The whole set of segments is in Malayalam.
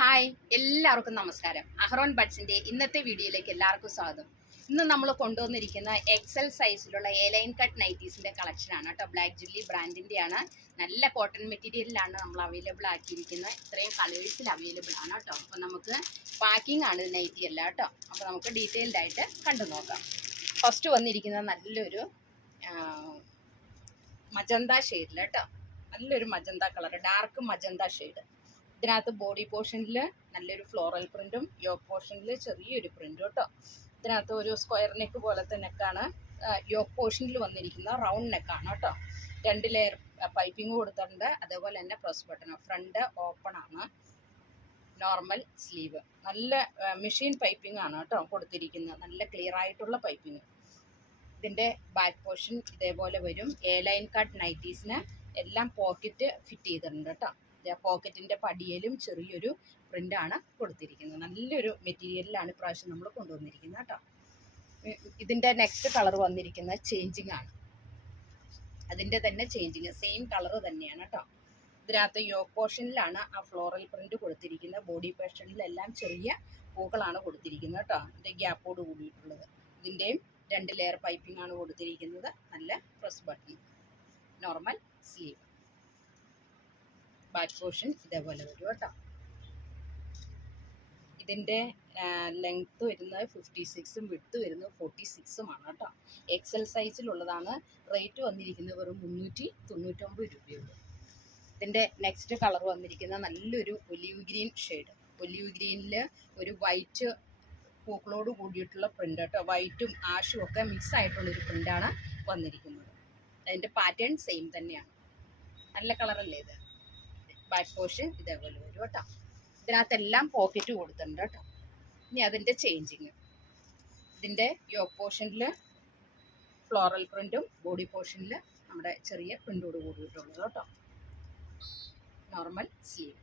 ഹായ് എല്ലാവർക്കും നമസ്കാരം. അഹ്റോൺ ബഡ്സിന്റെ ഇന്നത്തെ വീഡിയോയിലേക്ക് എല്ലാവർക്കും സ്വാഗതം. ഇന്ന് നമ്മൾ കൊണ്ടുവന്നിരിക്കുന്ന എക്സൽ സൈസിലുള്ള എ ലൈൻ കട്ട് നൈറ്റീസിന്റെ കളക്ഷൻ ആണ് കേട്ടോ. ബ്ലാക്ക് ജുല്ലി ബ്രാൻഡിന്റെ ആണ്. നല്ല കോട്ടൺ മെറ്റീരിയലിലാണ് നമ്മൾ അവൈലബിൾ ആക്കിയിരിക്കുന്നത്. ഇത്രയും കളേഴ്സിൽ അവൈലബിൾ ആണ് കേട്ടോ. അപ്പോൾ നമുക്ക് പാക്കിംഗ് ആണ് നൈറ്റി അല്ല കേട്ടോ. അപ്പോൾ നമുക്ക് ഡീറ്റെയിൽഡ് ആയിട്ട് കണ്ടു നോക്കാം. ഫസ്റ്റ് വന്നിരിക്കുന്നത് നല്ലൊരു മജന്ത ഷെയ്ഡിൽ കേട്ടോ. നല്ലൊരു magenta colour, dark magenta shade. ഇതിനകത്ത് ബോഡി പോർഷനിൽ നല്ലൊരു ഫ്ലോറൽ പ്രിന്റും യോക്ക് പോർഷനിൽ ചെറിയൊരു പ്രിന്റും കേട്ടോ. ഇതിനകത്ത് ഒരു സ്ക്വയർ നെക്ക് പോലത്തെ നെക്കാണ് യോക്ക് പോർഷനിൽ വന്നിരിക്കുന്ന, റൗണ്ട് നെക്കാണ് കേട്ടോ. 2 ലെയർ പൈപ്പിംഗ് കൊടുത്തിട്ടുണ്ട്. അതേപോലെ തന്നെ പ്രസ് ബട്ടൺ. ഫ്രണ്ട് ഓപ്പൺ ആണ്. Normal sleeve. നല്ല മെഷീൻ പൈപ്പിംഗ് ആണ് കേട്ടോ കൊടുത്തിരിക്കുന്നത്. നല്ല ക്ലിയർ ആയിട്ടുള്ള പൈപ്പിംഗ്. ഇതിൻ്റെ ബാക്ക് പോർഷൻ ഇതേപോലെ വരും. എ ലൈൻ കട്ട് നൈറ്റീസിന് എല്ലാം പോക്കറ്റ് ഫിറ്റ് ചെയ്തിട്ടുണ്ട് കേട്ടോ. പോക്കറ്റിൻ്റെ പടിയിലും ചെറിയൊരു പ്രിൻ്റാണ് കൊടുത്തിരിക്കുന്നത്. നല്ലൊരു മെറ്റീരിയലിലാണ് ഇപ്രാവശ്യം നമ്മൾ കൊണ്ടുവന്നിരിക്കുന്നത് കേട്ടോ. ഇതിൻ്റെ നെക്സ്റ്റ് കളർ വന്നിരിക്കുന്നത് ചേഞ്ചിങ് ആണ്. അതിൻ്റെ തന്നെ ചേഞ്ചിങ്, സെയിം കളർ തന്നെയാണ് കേട്ടോ. ഇതിനകത്ത് യോക്ക് പോർഷനിലാണ് ആ ഫ്ലോറൽ പ്രിൻ്റ് കൊടുത്തിരിക്കുന്നത്. ബോഡി പോർഷനിലെല്ലാം ചെറിയ പൂക്കളാണ് കൊടുത്തിരിക്കുന്നത് കേട്ടോ. ഇതിൻ്റെ ഗ്യാപ്പോട് കൂടിയിട്ടുള്ളത്. ഇതിൻ്റെയും 2 ലെയർ പൈപ്പിംഗ് ആണ് കൊടുത്തിരിക്കുന്നത്. നല്ല press button. Normal sleeve. Back portion ഇതേപോലെ വരും കേട്ടോ. ഇതിൻ്റെ ലെങ്ത്ത് വരുന്നത് 56ഉം വിഡ്ത്ത് വരുന്നത് 46ഉമാണ് കേട്ടോ. എക്സൽ സൈസിലുള്ളതാണ്. റേറ്റ് വന്നിരിക്കുന്നത് വെറും 399 രൂപയുള്ളൂ. ഇതിൻ്റെ നെക്സ്റ്റ് കളർ വന്നിരിക്കുന്നത് നല്ലൊരു ഒലിവ് ഗ്രീൻ ഷെയ്ഡ്. ഒലിവ് ഗ്രീനിൽ ഒരു വൈറ്റ് പൂക്കളോട് കൂടിയിട്ടുള്ള പ്രിൻ്റ് കേട്ടോ. വൈറ്റും ആഷും ഒക്കെ മിക്സ് ആയിട്ടുള്ളൊരു പ്രിൻ്റാണ് വന്നിരിക്കുന്നത്. അതിൻ്റെ പാറ്റേൺ സെയിം തന്നെയാണ്. നല്ല കളറല്ലേ ഇത്. ബാക്ക് പോർഷൻ ഇതേപോലെ വരും കേട്ടോ. ഇതിനകത്തെല്ലാം പോക്കറ്റ് കൊടുത്തിട്ടുണ്ട് കേട്ടോ. ഇനി അതിൻ്റെ ചേഞ്ചിങ്. ഇതിൻ്റെ യോക്ക് പോർഷനിൽ ഫ്ലോറൽ പ്രിൻറ്റും ബോഡി പോർഷനിൽ നമ്മുടെ ചെറിയ പ്രിൻ്റോട് കൂടിയിട്ടുള്ളത് കേട്ടോ. Normal sleeve.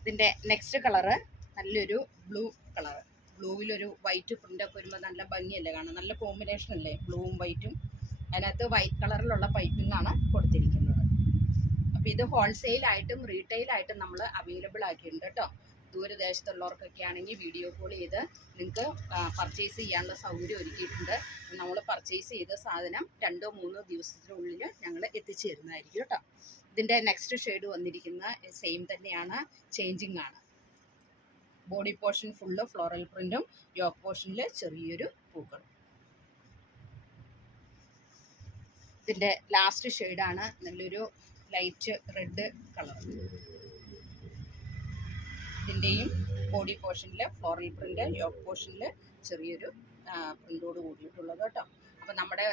ഇതിൻ്റെ നെക്സ്റ്റ് കളറ് നല്ലൊരു ബ്ലൂ കളർ. ബ്ലൂവിലൊരു വൈറ്റ് പ്രിൻ്റൊക്കെ വരുമ്പോൾ നല്ല ഭംഗിയല്ലേ കാണാൻ. നല്ല കോമ്പിനേഷൻ അല്ലേ ബ്ലൂവും വൈറ്റും. അതിനകത്ത് വൈറ്റ് കളറിലുള്ള പൈപ്പിംഗ് ആണ് കൊടുത്തിരിക്കുന്നത്. അപ്പോൾ ഇത് ഹോൾസെയിലായിട്ടും റീറ്റെയിലായിട്ടും നമ്മൾ അവൈലബിൾ ആക്കിയിട്ടുണ്ട് കേട്ടോ. ദൂരദേശത്തുള്ളവർക്കൊക്കെ ആണെങ്കിൽ വീഡിയോ കോൾ ചെയ്ത് നിങ്ങൾക്ക് പർച്ചേസ് ചെയ്യാനുള്ള സൗകര്യം ഒരുക്കിയിട്ടുണ്ട്. നമ്മൾ പർച്ചേസ് ചെയ്ത സാധനം 2-3 ദിവസത്തിനുള്ളിൽ ഞങ്ങൾ എത്തിച്ചു തരുന്നതായിരിക്കും കേട്ടോ. ഇതിൻ്റെ നെക്സ്റ്റ് ഷെയ്ഡ് വന്നിരിക്കുന്ന സെയിം തന്നെയാണ്. ചേഞ്ചിങ് ആണ്. ബോഡി പോർഷൻ ഫുള്ള് ഫ്ലോറൽ പ്രിൻറ്റും യോക്ക് പോർഷനിൽ ചെറിയൊരു പൂക്കളും. ഇതിൻ്റെ ലാസ്റ്റ് ഷെയ്ഡാണ് നല്ലൊരു ലൈറ്റ് റെഡ് കളർ. ഇതിൻ്റെയും ബോഡി പോർഷനിൽ ഫ്ലോറൽ പ്രിൻ്റ്, യോക്ക് പോർഷനിൽ ചെറിയൊരു പ്രിൻ്റോട് കൂടിയിട്ടുള്ളത് കേട്ടോ. അപ്പോൾ നമ്മുടെ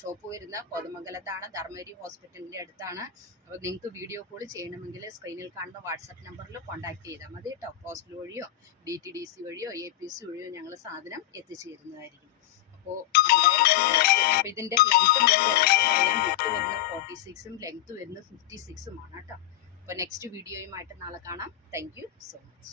ഷോപ്പ് വരുന്ന കോതമംഗലത്താണ്, ധർമ്മേരി ഹോസ്പിറ്റലിൻ്റെ അടുത്താണ്. അപ്പോൾ നിങ്ങൾക്ക് വീഡിയോ കോൾ ചെയ്യണമെങ്കിൽ സ്ക്രീനിൽ കാണുന്ന വാട്സാപ്പ് നമ്പറിൽ കോൺടാക്ട് ചെയ്താൽ മതി കേട്ടോ. പോസ്റ്റൽ വഴിയോ DTDC വഴിയോ APC വഴിയോ ഞങ്ങൾ സാധനം എത്തിച്ചു തരുന്നതായിരിക്കും. അപ്പോൾ നമ്മുടെ ഇതിൻ്റെ ലെങ്ത്ത് വരുന്നത് 46ഉം ലെങ്ത്ത് വരുന്നത് 56ഉമാണ് കേട്ടോ. അപ്പോൾ നെക്സ്റ്റ് വീഡിയോയുമായിട്ട് നാളെ കാണാം. Thank you so much.